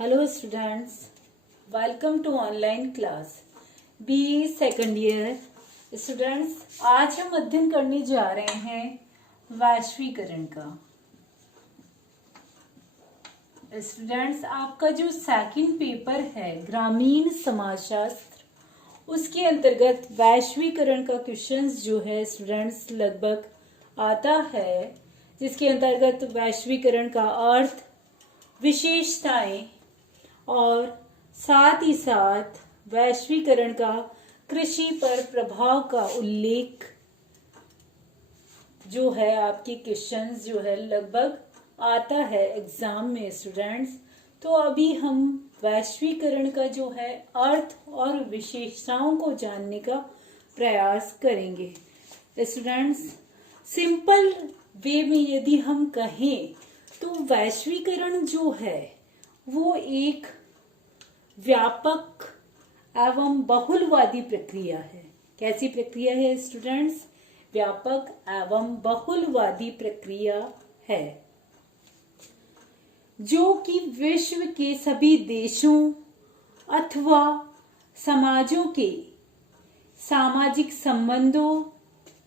Hello students, welcome to online class BA second year. Students, आज हम अध्ययन करने जा रहे हैं वैश्वीकरण का। स्टूडेंट्स, आपका जो सेकंड पेपर है ग्रामीण समाजशास्त्र, उसके अंतर्गत वैश्वीकरण का क्वेश्चंस जो है स्टूडेंट्स लगभग आता है, जिसके अंतर्गत वैश्वीकरण का अर्थ, विशेषताएं और साथ ही साथ वैश्वीकरण का कृषि पर प्रभाव का उल्लेख जो है आपके क्वेश्चंस जो है लगभग आता है एग्जाम में स्टूडेंट्स। तो अभी हम वैश्वीकरण का जो है अर्थ और विशेषताओं को जानने का प्रयास करेंगे। स्टूडेंट्स, सिंपल वे में यदि हम कहें तो वैश्वीकरण जो है वो एक व्यापक एवं बहुलवादी प्रक्रिया है। कैसी प्रक्रिया है स्टूडेंट्स? व्यापक एवं बहुलवादी प्रक्रिया है जो कि विश्व के सभी देशों अथवा समाजों के सामाजिक संबंधों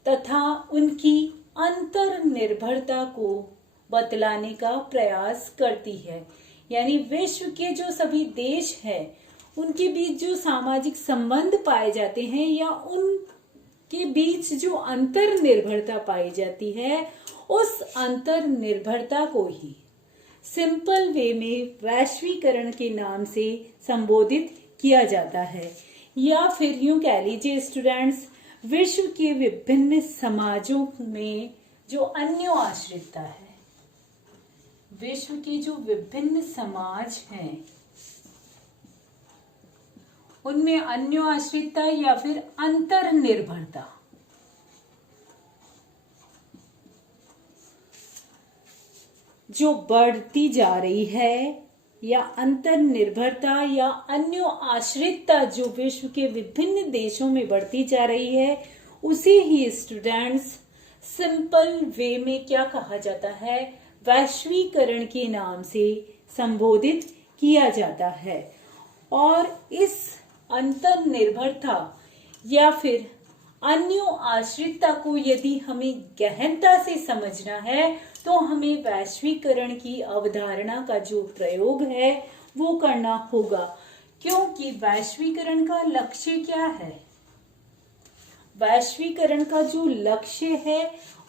तथा उनकी अंतर्निर्भरता को बतलाने का प्रयास करती है। यानी विश्व के जो सभी देश हैं उनके बीच जो सामाजिक संबंध पाए जाते हैं या उनके बीच जो अंतर्निर्भरता पाई जाती है, उस अंतर्निर्भरता को ही सिंपल वे में वैश्वीकरण के नाम से संबोधित किया जाता है। या फिर यूं कह लीजिए स्टूडेंट्स, विश्व के विभिन्न समाजों में जो अन्योआश्रितता है, विश्व के जो विभिन्न समाज हैं उनमें अन्योआश्रितता या फिर अंतर्निर्भरता जो बढ़ती जा रही है, या अंतर्निर्भरता या अन्योआश्रितता जो विश्व के विभिन्न देशों में बढ़ती जा रही है, उसे ही स्टूडेंट्स सिंपल वे में क्या कहा जाता है? वैश्वीकरण के नाम से संबोधित किया जाता है। और इस अंतर्निर्भरता या फिर अन्योआश्रितता को यदि हमें गहनता से समझना है तो हमें वैश्वीकरण की अवधारणा का जो प्रयोग है वो करना होगा। क्योंकि वैश्वीकरण का लक्ष्य क्या है? वैश्वीकरण का जो लक्ष्य है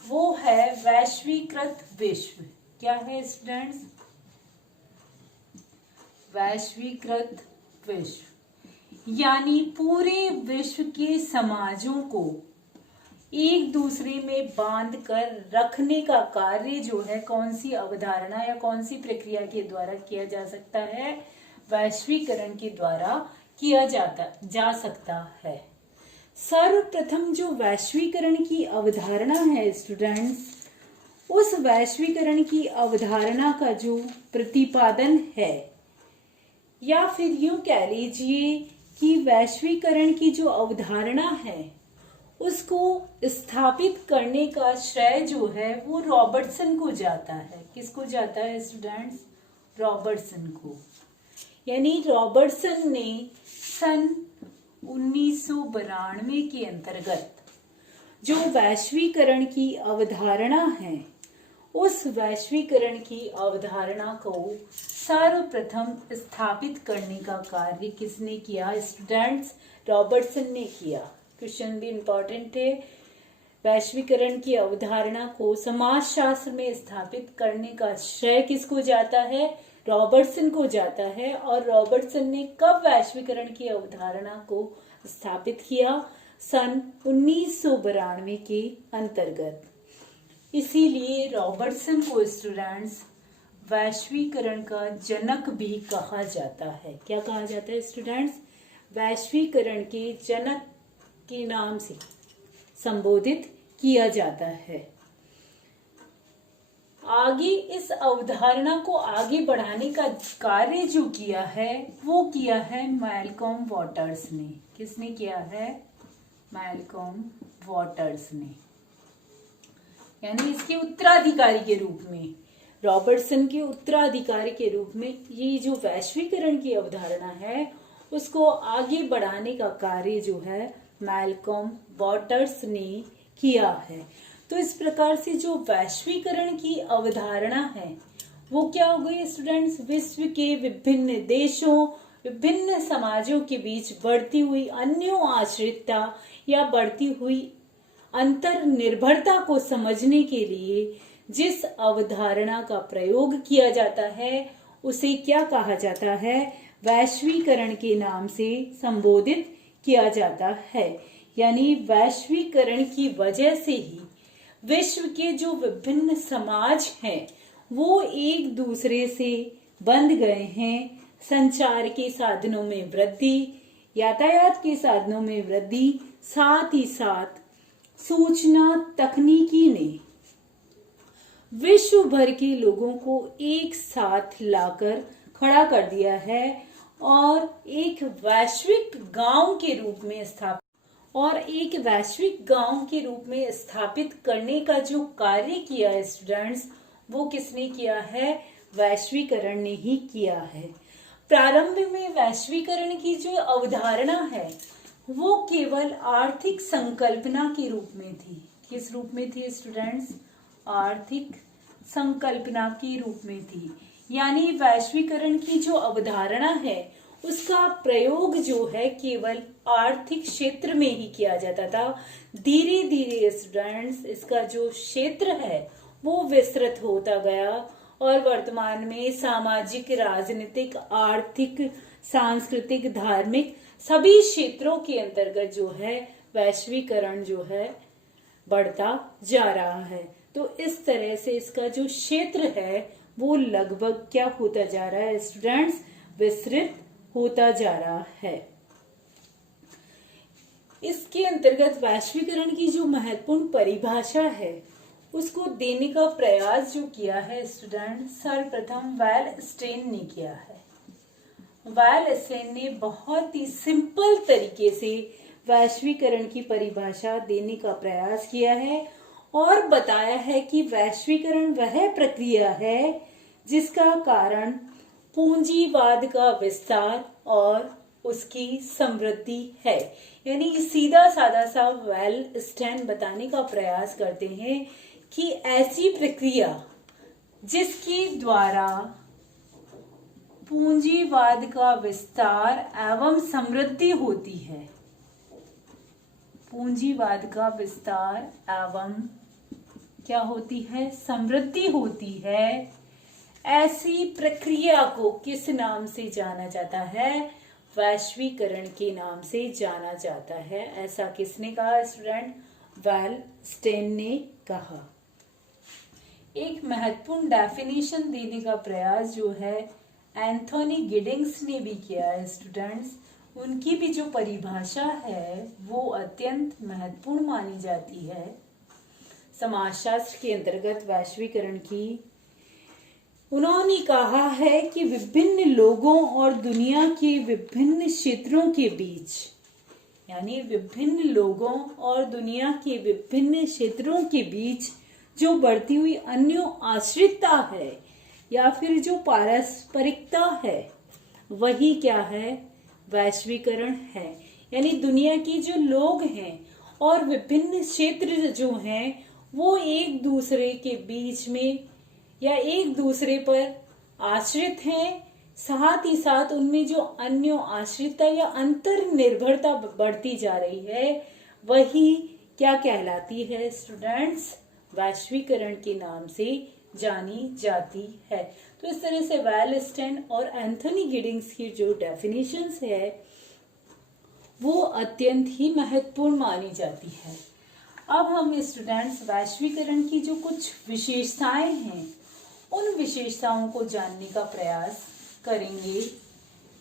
वो है वैश्वीकृत विश्व। क्या है स्टूडेंट्स? वैश्वीकृत विश्व यानी पूरे विश्व के समाजों को एक दूसरे में बांध कर रखने का कार्य जो है कौन सी अवधारणा या कौन सी प्रक्रिया के द्वारा किया जा सकता है? वैश्वीकरण के द्वारा किया जा सकता है। सर्वप्रथम जो वैश्वीकरण की अवधारणा है स्टूडेंट्स, उस वैश्वीकरण की अवधारणा का जो प्रतिपादन है, या फिर यूं कह लीजिए कि वैश्वीकरण की जो अवधारणा है उसको स्थापित करने का श्रेय जो है वो रॉबर्टसन को जाता है। किसको जाता है स्टूडेंट्स? रॉबर्टसन को। यानी रॉबर्टसन ने सन 1992 के अंतर्गत जो वैश्वीकरण की अवधारणा है, उस वैश्वीकरण की अवधारणा को सर्वप्रथम स्थापित करने का कार्य किसने किया स्टूडेंट्स? रॉबर्टसन ने किया। क्वेश्चन भी इंपॉर्टेंट है। वैश्वीकरण की अवधारणा को समाजशास्त्र में स्थापित करने का श्रेय किसको जाता है? रॉबर्टसन को जाता है। और रॉबर्टसन ने कब वैश्वीकरण की अवधारणा को स्थापित किया? सन 1992 के अंतर्गत। इसीलिए रॉबर्टसन को स्टूडेंट्स वैश्वीकरण का जनक भी कहा जाता है। क्या कहा जाता है स्टूडेंट्स? वैश्वीकरण के जनक के नाम से संबोधित किया जाता है। आगे इस अवधारणा को आगे बढ़ाने का कार्य जो किया है वो किया है मैल्कम वाटर्स ने। किसने किया है? मैल्कम वाटर्स ने। यानी इसके उत्तराधिकारी के रूप में रॉबर्टसन के उत्तराधिकारी के रूप में ये जो वैश्वीकरण की अवधारणा है उसको आगे बढ़ाने का कार्य जो है मैल्कम वॉटर्स ने किया है। तो इस प्रकार से जो वैश्वीकरण की अवधारणा है वो क्या हो गई स्टूडेंट्स, विश्व के विभिन्न देशों विभिन्न समाजों के बीच बढ़ती हुई अन्यों आश्रितता या बढ़ती हुई अंतर निर्भरता को समझने के लिए जिस अवधारणा का प्रयोग किया जाता है उसे क्या कहा जाता है, वैश्वीकरण के नाम से संबोधित किया जाता है। यानी वैश्वीकरण की वजह से ही विश्व के जो विभिन्न समाज हैं वो एक दूसरे से बंध गए हैं। संचार के साधनों में वृद्धि, यातायात के साधनों में वृद्धि, साथ ही साथ सूचना तकनीकी ने विश्व भर के लोगों को एक साथ लाकर खड़ा कर दिया है और एक वैश्विक गांव के रूप में स्थापित करने का जो कार्य किया है स्टूडेंट्स, वो किसने किया है, वैश्वीकरण ने ही किया है। प्रारंभ में वैश्वीकरण की जो अवधारणा है वो केवल आर्थिक संकल्पना के रूप में थी। किस रूप में थी स्टूडेंट्स, आर्थिक संकल्पना के रूप में थी। यानी वैश्वीकरण की जो अवधारणा है उसका प्रयोग जो है केवल आर्थिक क्षेत्र में ही किया जाता था। धीरे धीरे स्टूडेंट्स इसका जो क्षेत्र है वो विस्तृत होता गया और वर्तमान में सामाजिक, राजनीतिक, आर्थिक, सांस्कृतिक, धार्मिक सभी क्षेत्रों के अंतर्गत जो है वैश्वीकरण जो है बढ़ता जा रहा है। तो इस तरह से इसका जो क्षेत्र है वो लगभग क्या होता जा रहा है स्टूडेंट्स, विस्तृत होता जा रहा है। इसके अंतर्गत वैश्वीकरण की जो महत्वपूर्ण परिभाषा है उसको देने का प्रयास जो किया है स्टूडेंट, सर्वप्रथम वेलस्टेन ने किया है। वेलस्टेन ने बहुत ही सिंपल तरीके से वैश्वीकरण की परिभाषा देने का प्रयास किया है और बताया है कि वैश्वीकरण वह प्रक्रिया है जिसका कारण पूंजीवाद का विस्तार और उसकी समृद्धि है। यानी सीधा साधा सा वेलस्टेन बताने का प्रयास करते हैं कि ऐसी प्रक्रिया जिसके द्वारा पूंजीवाद का विस्तार एवं समृद्धि होती है, पूंजीवाद का विस्तार एवं क्या होती है, समृद्धि होती है। ऐसी प्रक्रिया को किस नाम से जाना जाता है, वैश्वीकरण के नाम से जाना जाता है। ऐसा किसने कहा स्टूडेंट, वेलस्टेन ने कहा। एक महत्वपूर्ण डेफिनेशन देने का प्रयास जो है एंथोनी गिडिंग्स ने भी किया है स्टूडेंट्स। उनकी भी जो परिभाषा है वो अत्यंत महत्वपूर्ण मानी जाती है समाजशास्त्र के अंतर्गत वैश्वीकरण की। उन्होंने कहा है कि विभिन्न लोगों और दुनिया के विभिन्न क्षेत्रों के बीच, यानी विभिन्न लोगों और दुनिया के विभिन्न क्षेत्रों के बीच जो बढ़ती हुई अन्यों आश्रितता है या फिर जो पारस्परिकता है वही क्या है, वैश्वीकरण है। यानी दुनिया के जो लोग हैं और विभिन्न क्षेत्र जो हैं वो एक दूसरे के बीच में या एक दूसरे पर आश्रित हैं, साथ ही साथ उनमें जो अन्यों आश्रितता या अंतर निर्भरता बढ़ती जा रही है वही क्या कहलाती है स्टूडेंट्स, वैश्वीकरण के नाम से जानी जाती है। तो इस तरह से वेलस्टेन और एंथोनी गिडिंग्स की जो डेफिनेशंस है वो अत्यंत ही महत्वपूर्ण मानी जाती है। अब हम स्टूडेंट्स वैश्वीकरण की जो कुछ विशेषताएं हैं उन विशेषताओं को जानने का प्रयास करेंगे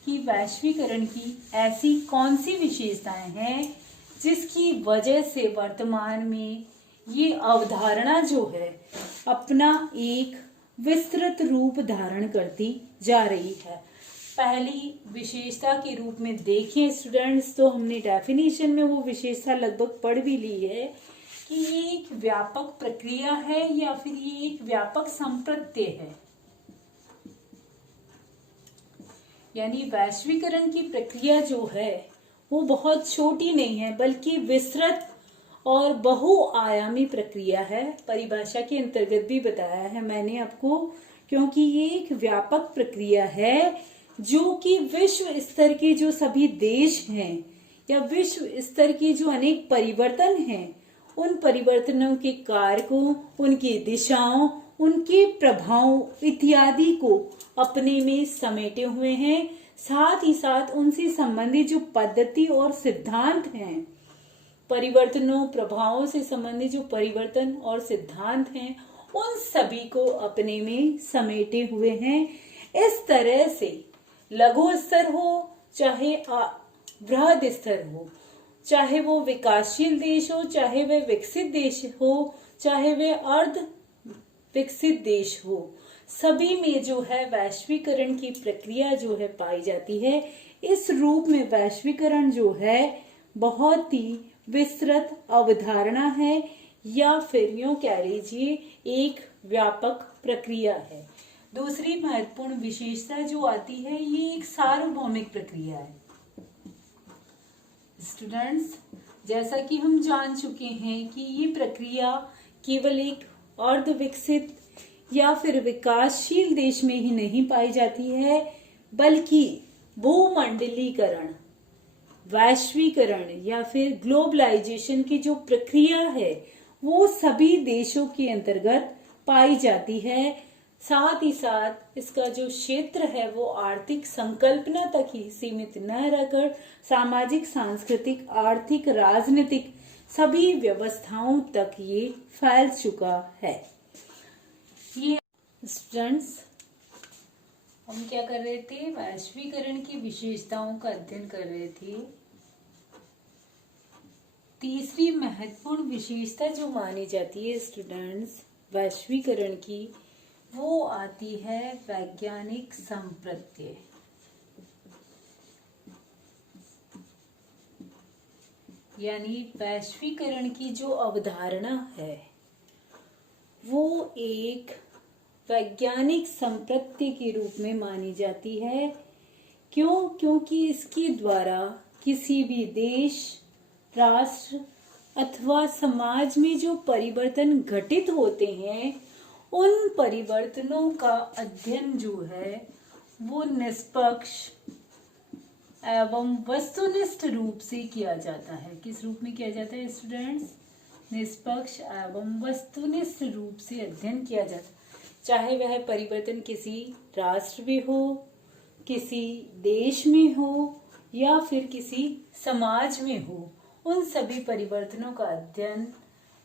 कि वैश्वीकरण की ऐसी कौन सी विशेषताएं हैं जिसकी वजह से वर्तमान में ये अवधारणा जो है अपना एक विस्तृत रूप धारण करती जा रही है। पहली विशेषता के रूप में देखें स्टूडेंट्स तो हमने डेफिनेशन में वो विशेषता लगभग पढ़ भी ली है कि ये एक व्यापक प्रक्रिया है या फिर ये एक व्यापक संप्रत्यय है। यानी वैश्वीकरण की प्रक्रिया जो है वो बहुत छोटी नहीं है, बल्कि विस्तृत और बहुआयामी प्रक्रिया है। परिभाषा के अंतर्गत भी बताया है मैंने आपको, क्योंकि ये एक व्यापक प्रक्रिया है जो कि विश्व स्तर के जो सभी देश हैं या विश्व स्तर के जो अनेक परिवर्तन हैं, उन परिवर्तनों के कारकों, उनकी दिशाओं, उनके प्रभाव इत्यादि को अपने में समेटे हुए हैं। साथ ही साथ उनसे संबंधित जो पद्धति और सिद्धांत हैं, परिवर्तनों प्रभावों से संबंधित जो परिवर्तन और सिद्धांत हैं, उन सभी को अपने में समेटे हुए हैं। इस तरह से लघु स्तर हो चाहे बृहद स्तर हो, चाहे वो विकासशील देश हो, चाहे वह विकसित देश हो, चाहे वह अर्ध विकसित देश हो, सभी में जो है वैश्वीकरण की प्रक्रिया जो है पाई जाती है। इस रूप में वैश्वीकरण जो है बहुत ही विस्तृत अवधारणा है या फिर यूं कह लीजिए एक व्यापक प्रक्रिया है। दूसरी महत्वपूर्ण विशेषता जो आती है, ये एक सार्वभौमिक प्रक्रिया है। स्टूडेंट्स, जैसा कि हम जान चुके हैं कि ये प्रक्रिया केवल एक अर्ध विकसित या फिर विकासशील देश में ही नहीं पाई जाती है, बल्कि भूमंडलीकरण, वैश्वीकरण या फिर ग्लोबलाइजेशन की जो प्रक्रिया है वो सभी देशों के अंतर्गत पाई जाती है। साथ ही साथ इसका जो क्षेत्र है वो आर्थिक संकल्पना तक ही सीमित न रहकर सामाजिक, सांस्कृतिक, आर्थिक, राजनीतिक सभी व्यवस्थाओं तक ये फैल चुका है। ये स्टूडेंट्स, हम क्या कर रहे थे? वैश्वीकरण की विशेषताओं का अध्ययन कर रहे थे। तीसरी महत्वपूर्ण विशेषता जो मानी जाती है स्टूडेंट्स वैश्वीकरण की, वो आती है वैज्ञानिक संप्रत्यय। यानी वैश्वीकरण की जो अवधारणा है वो एक वैज्ञानिक संप्रत्यय के रूप में मानी जाती है। क्यों? क्योंकि इसके द्वारा किसी भी देश, राष्ट्र अथवा समाज में जो परिवर्तन घटित होते हैं, उन परिवर्तनों का अध्ययन जो है वो निष्पक्ष एवं वस्तुनिष्ठ रूप से किया जाता है। किस रूप में किया जाता है स्टूडेंट्स? निष्पक्ष एवं वस्तुनिष्ठ रूप से अध्ययन किया जाता है। चाहे वह परिवर्तन किसी राष्ट्र में हो, किसी देश में हो या फिर किसी समाज में हो, उन सभी परिवर्तनों का अध्ययन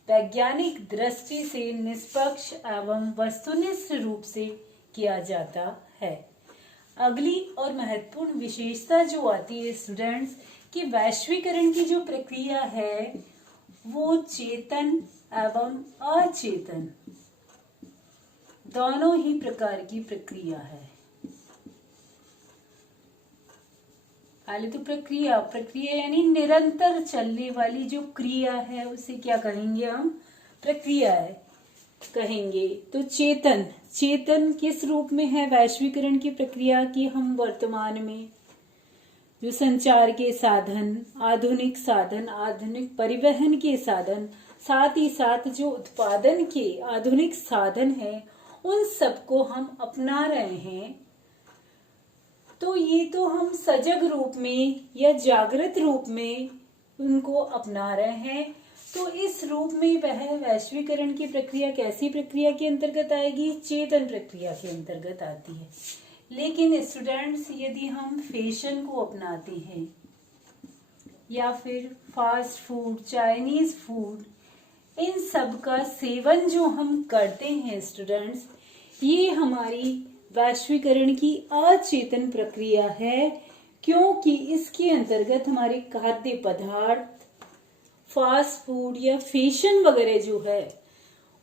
वैज्ञानिक दृष्टि से निष्पक्ष एवं वस्तुनिष्ठ रूप से किया जाता है। अगली और महत्वपूर्ण विशेषता जो आती है स्टूडेंट्स कि वैश्वीकरण की जो प्रक्रिया है वो चेतन एवं अचेतन दोनों ही प्रकार की प्रक्रिया है। पहले तो प्रक्रिया यानी निरंतर चलने वाली जो क्रिया है उसे क्या कहेंगे हम? प्रक्रिया है कहेंगे। तो चेतन किस रूप में है वैश्वीकरण की प्रक्रिया की? हम वर्तमान में जो संचार के साधन, आधुनिक परिवहन के साधन, साथ ही साथ जो उत्पादन के आधुनिक साधन हैं, उन सबको हम अपना रहे हैं। तो ये तो हम सजग रूप में या जागृत रूप में उनको अपना रहे हैं। तो इस रूप में वह वैश्वीकरण की प्रक्रिया कैसी प्रक्रिया के अंतर्गत आएगी? चेतन प्रक्रिया के अंतर्गत आती है। लेकिन स्टूडेंट्स, यदि हम फैशन को अपनाते हैं या फिर फास्ट फूड, चाइनीज फूड, इन सब का सेवन जो हम करते हैं स्टूडेंट्स, ये हमारी वैश्वीकरण की अचेतन प्रक्रिया है। क्योंकि इसके अंतर्गत हमारे खाद्य पदार्थ, फास्ट फूड या फैशन वगैरह जो है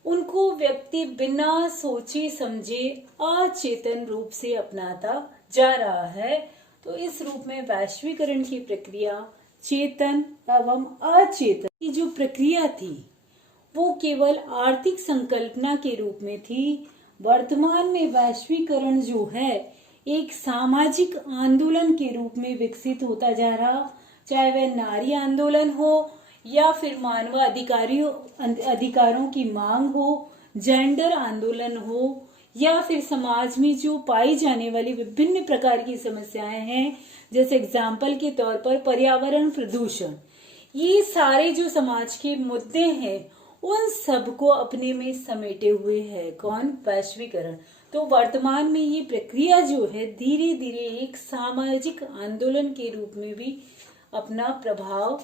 उनको व्यक्ति बिना सोचे समझे अचेतन रूप से अपनाता जा रहा है। तो इस रूप में वैश्वीकरण की प्रक्रिया चेतन एवं अचेतन की जो प्रक्रिया थी वो केवल आर्थिक संकल्पना के रूप में थी। वर्तमान में वैश्वीकरण जो है एक सामाजिक आंदोलन के रूप में विकसित होता जा रहा, चाहे वह नारी आंदोलन हो या फिर मानव अधिकारों की मांग हो, जेंडर आंदोलन हो, या फिर समाज में जो पाई जाने वाली विभिन्न प्रकार की समस्याएं हैं, जैसे एग्जाम्पल के तौर पर पर्यावरण प्रदूषण, ये सारे जो समाज के मुद्दे हैं उन सबको अपने में समेटे हुए है कौन? वैश्वीकरण। तो वर्तमान में ये प्रक्रिया जो है धीरे धीरे एक सामाजिक आंदोलन के रूप में भी अपना प्रभाव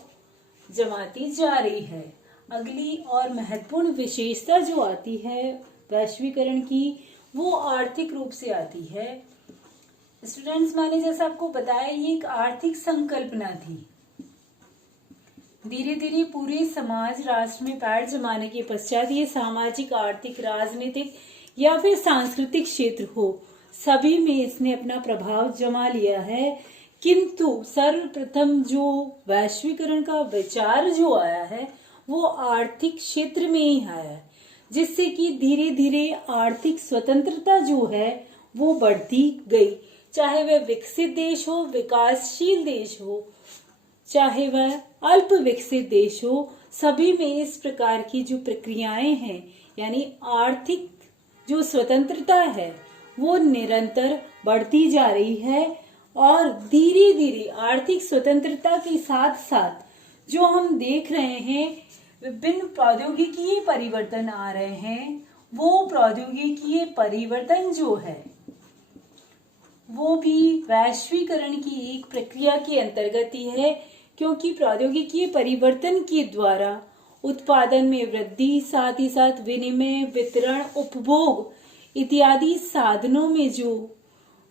जमाती जा रही है। अगली और महत्वपूर्ण विशेषता जो आती है वैश्वीकरण की, वो आर्थिक रूप से आती है। स्टूडेंट्स, मैंने जैसा आपको बताया ये एक आर्थिक संकल्पना थी। धीरे धीरे पूरे समाज राष्ट्र में पैर जमाने के पश्चात ये सामाजिक, आर्थिक, राजनीतिक या फिर सांस्कृतिक क्षेत्र हो, सभी में इसने अपना प्रभाव जमा लिया है। किंतु सर्वप्रथम जो वैश्वीकरण का विचार जो आया है वो आर्थिक क्षेत्र में ही आया है, जिससे कि धीरे धीरे आर्थिक स्वतंत्रता जो है वो बढ़ती गई। चाहे वह विकसित देश हो, विकासशील देश हो, चाहे वह अल्प विकसित देश हो, सभी में इस प्रकार की जो प्रक्रियाएं हैं यानी आर्थिक जो स्वतंत्रता है वो निरंतर बढ़ती जा रही है। और धीरे धीरे आर्थिक स्वतंत्रता के साथ साथ जो हम देख रहे हैं विभिन्न प्रौद्योगिकीय परिवर्तन आ रहे हैं, वो प्रौद्योगिकीय परिवर्तन जो है वो भी वैश्वीकरण की एक प्रक्रिया के अंतर्गत ही है, क्योंकि प्रौद्योगिकीय परिवर्तन के द्वारा उत्पादन में वृद्धि, साथ ही साथ विनिमय, वितरण, उपभोग इत्यादि साधनों में जो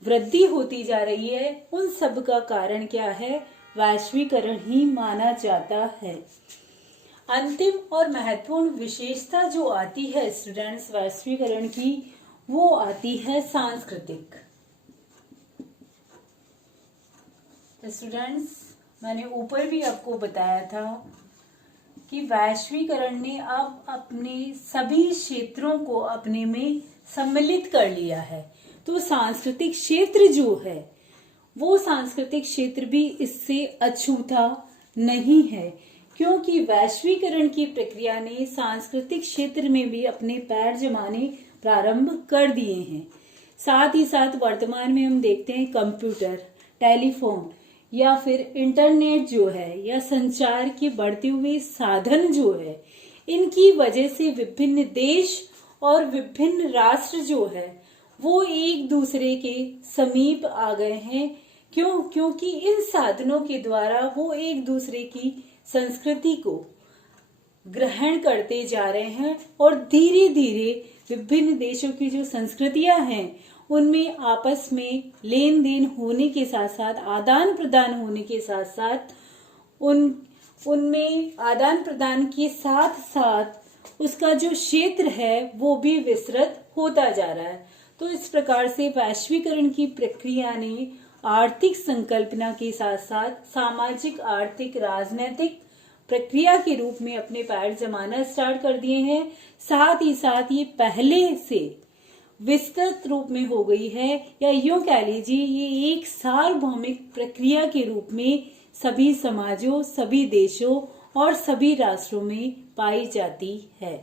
वृद्धि होती जा रही है, उन सब का कारण क्या है? वैश्वीकरण ही माना जाता है। अंतिम और महत्वपूर्ण विशेषता जो आती है स्टूडेंट्स वैश्वीकरण की, वो आती है सांस्कृतिक। स्टूडेंट्स, मैंने ऊपर भी आपको बताया था कि वैश्वीकरण ने अब अपने सभी क्षेत्रों को अपने में सम्मिलित कर लिया है। तो सांस्कृतिक क्षेत्र जो है वो सांस्कृतिक क्षेत्र भी इससे अछूता नहीं है, क्योंकि वैश्वीकरण की प्रक्रिया ने सांस्कृतिक क्षेत्र में भी अपने पैर जमाने प्रारंभ कर दिए हैं। साथ ही साथ वर्तमान में हम देखते हैं कंप्यूटर, टेलीफोन या फिर इंटरनेट जो है या संचार के बढ़ते हुए साधन जो है, इनकी वजह से विभिन्न देश और विभिन्न राष्ट्र जो है वो एक दूसरे के समीप आ गए हैं। क्योंकि इन साधनों के द्वारा वो एक दूसरे की संस्कृति को ग्रहण करते जा रहे हैं और धीरे धीरे विभिन्न देशों की जो संस्कृतियां हैं उनमें आपस में लेन देन होने के साथ साथ आदान प्रदान होने के साथ साथ उनमें आदान प्रदान के साथ साथ उसका जो क्षेत्र है वो भी विस्तृत होता जा रहा है। तो इस प्रकार से वैश्वीकरण की प्रक्रिया ने आर्थिक संकल्पना के साथ साथ सामाजिक, आर्थिक, राजनीतिक प्रक्रिया के रूप में अपने पैर जमाना स्टार्ट कर दिए हैं। साथ ही साथ ये पहले से विस्तृत रूप में हो गई है, या यूं कह लीजिए ये एक सार्वभौमिक प्रक्रिया के रूप में सभी समाजों, सभी देशों और सभी राष्ट्रों में पाई जाती है।